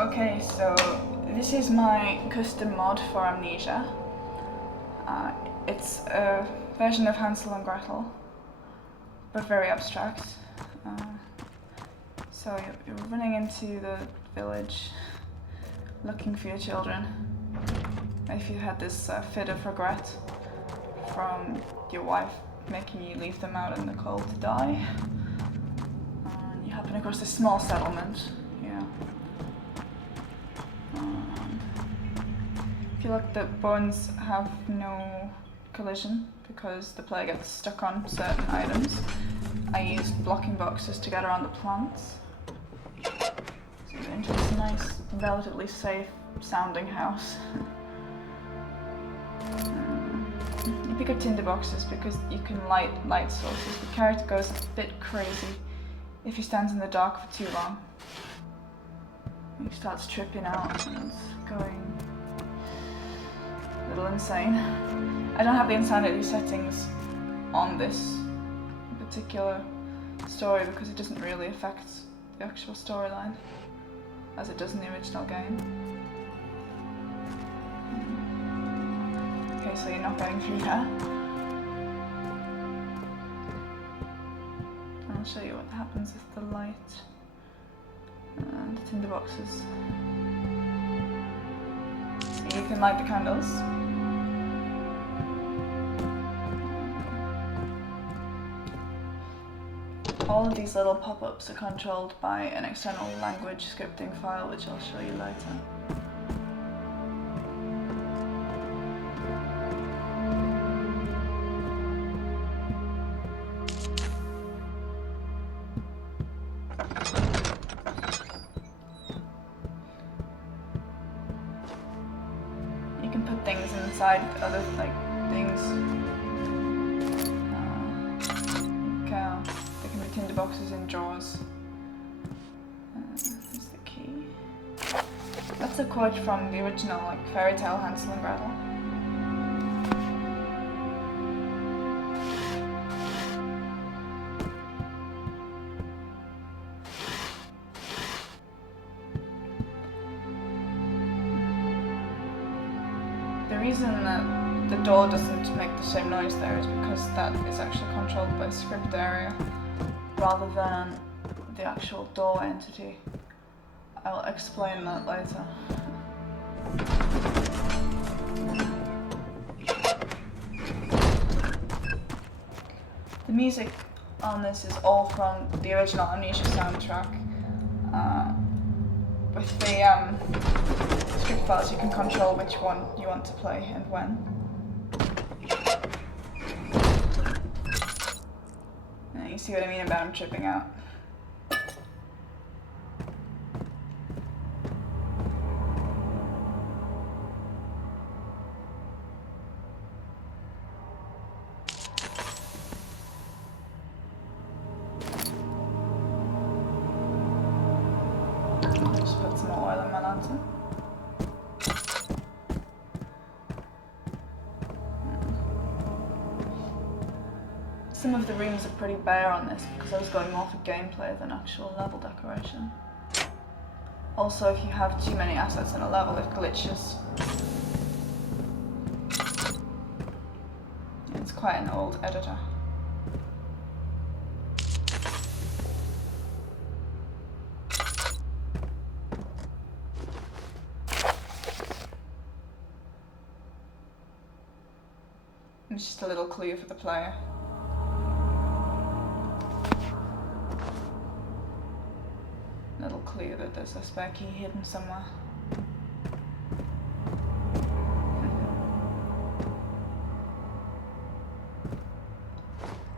Okay, so this is my custom mod for Amnesia. It's a version of Hansel and Gretel, but very abstract. So you're running into the village looking for your children. If you had this fit of regret from your wife making you leave them out in the cold to die, you happen across this small settlement. I feel like the bones have no collision because the player gets stuck on certain items. I used blocking boxes to get around the plants. So you're into this nice, relatively safe sounding house. You pick up tinder boxes because you can light sources. The character goes a bit crazy if he stands in the dark for too long. He starts tripping out and going a little insane. I don't have the insanity settings on this particular story because it doesn't really affect the actual storyline as it does in the original game. Okay, so you're not going through here. I'll show you what happens with the light and the tinder boxes. You can light the candles. All of these little pop-ups are controlled by an external language scripting file, which I'll show you later. You can put things inside other things. There can be tinder boxes in drawers. Here's the key. That's a quote from the original fairy tale Hansel and Gretel. The reason that the door doesn't make the same noise there is because that is actually controlled by the script area rather than the actual door entity. I'll explain that later. The music on this is all from the original Amnesia soundtrack. With the script files you can control which one you want to play and when. You see what I mean about him tripping out. Just put some oil in my lantern. Some of the rooms are pretty bare on this because I was going more for gameplay than actual level decoration. Also, if you have too many assets in a level, it glitches. It's quite an old editor. It's just a little clue for the player. Little clue that there's a spare key hidden somewhere.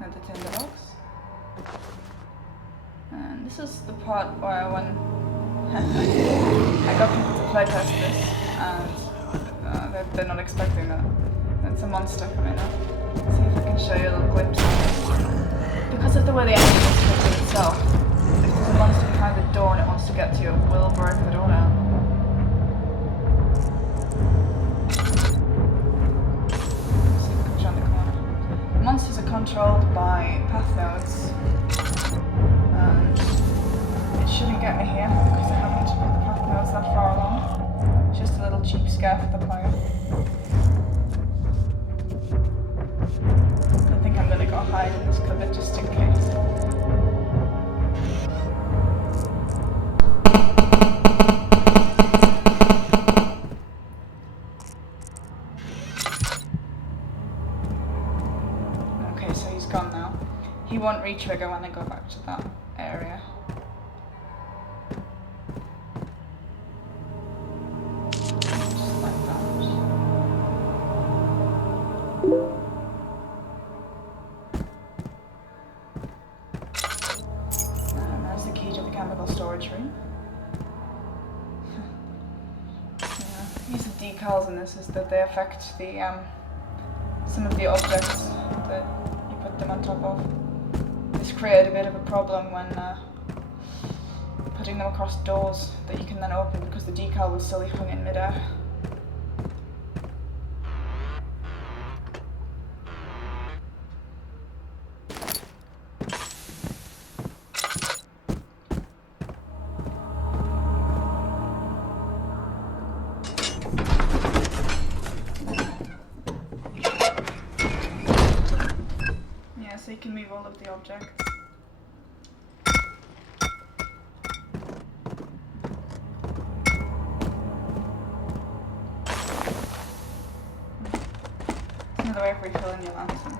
And the tinder box. And this is the part where when I got people to playtest this, and they're not expecting that. It's a monster coming up. Let's see if I can show you a little glimpse of it. Because of the way the engine is scripted itself, if there's a monster behind the door and it wants to get to you, it will break the door down. Let's see if it comes around the corner. The monsters are controlled by path nodes. And it shouldn't get me here because I haven't put the path nodes that scarf with the plier. I think I'm gonna go hide in this cupboard just in case. Okay, so he's gone now. He won't re-trigger when I go back to that area. Just like that. And there's the key to the chemical storage room. Yeah, use of decals in this is that they affect the some of the objects that you put them on top of. This created a bit of a problem when putting them across doors that you can then open because the decal was still hung in midair. Yeah, so you can move all of the objects. Another way of refilling your lantern.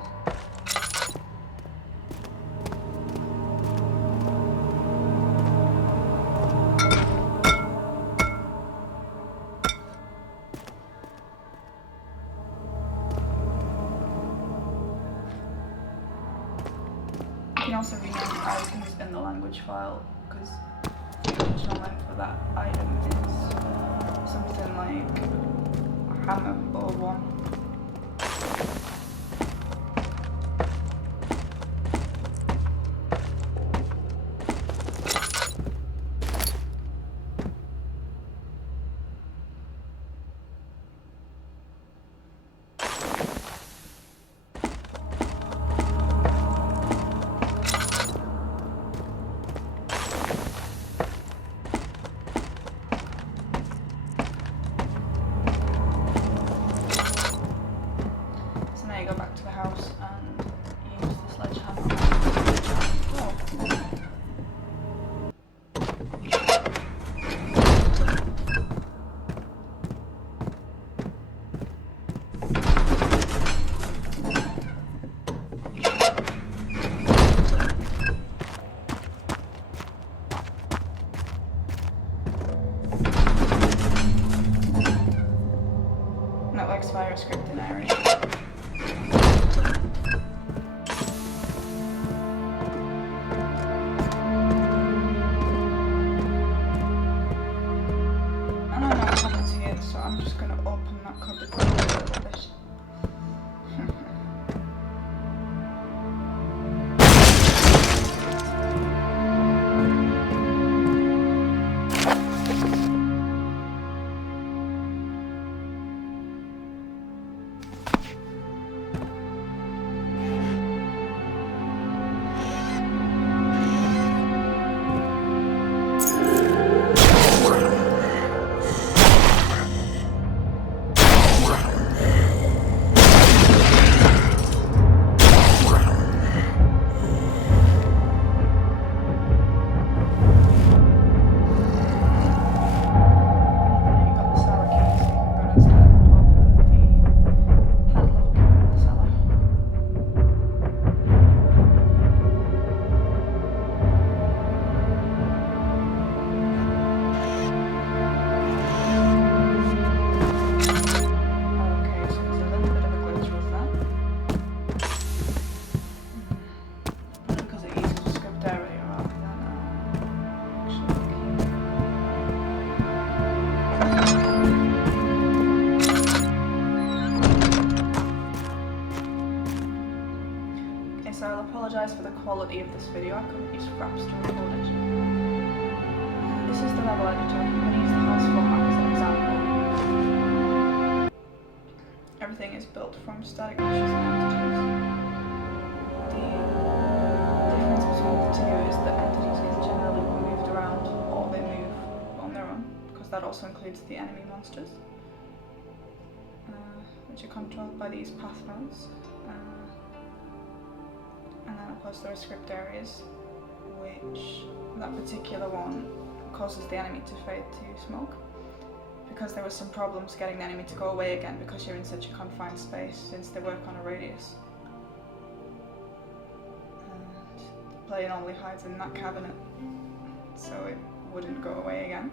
You can also rename items in the language file because the original name for that item is something like a hammer or one. Go back to the house and use the sledgehammer. Oh. Networks via scripting area. So I'm just going to open that cupboard door a little bit. So I'll apologise for the quality of this video, I couldn't use fraps to record it. This is the level editor, I'm going to use the house format as an example. Everything is built from static meshes and entities. The difference between the two is that entities can generally be moved around or they move on their own, because that also includes the enemy monsters. which are controlled by these path nodes. And then of course there are script areas, which that particular one causes the enemy to fade to smoke, because there were some problems getting the enemy to go away again because you're in such a confined space, since they work on a radius. And the player normally hides in that cabinet, so it wouldn't go away again.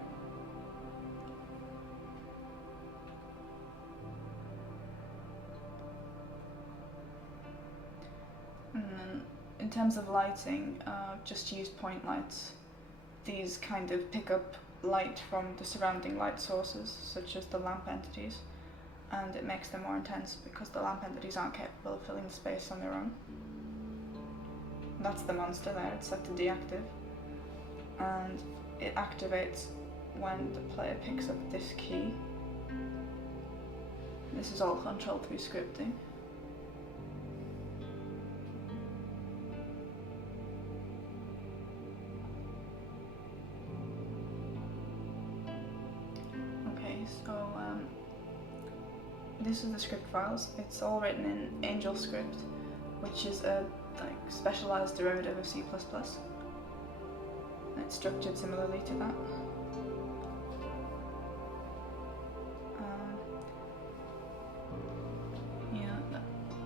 And then in terms of lighting, just use point lights. These kind of pick up light from the surrounding light sources, such as the lamp entities, and it makes them more intense because the lamp entities aren't capable of filling the space on their own. That's the monster there, it's set to deactive, and it activates when the player picks up this key. This is all controlled through scripting. So this is the script files. It's all written in Angel script, which is a specialized derivative of C++. It's structured similarly to that.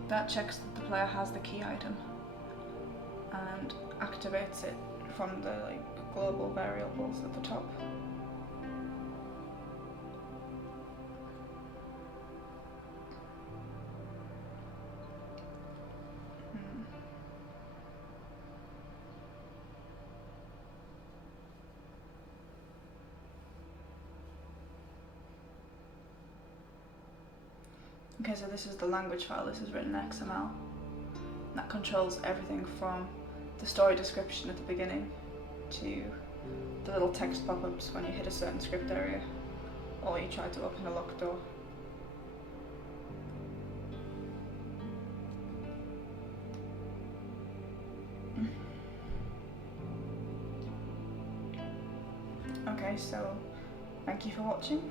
That checks that the player has the key item and activates it from the global variables at the top. Okay, so this is the language file. This is written in XML. That controls everything from the story description at the beginning to the little text pop-ups when you hit a certain script area or you try to open a locked door. Okay, so thank you for watching.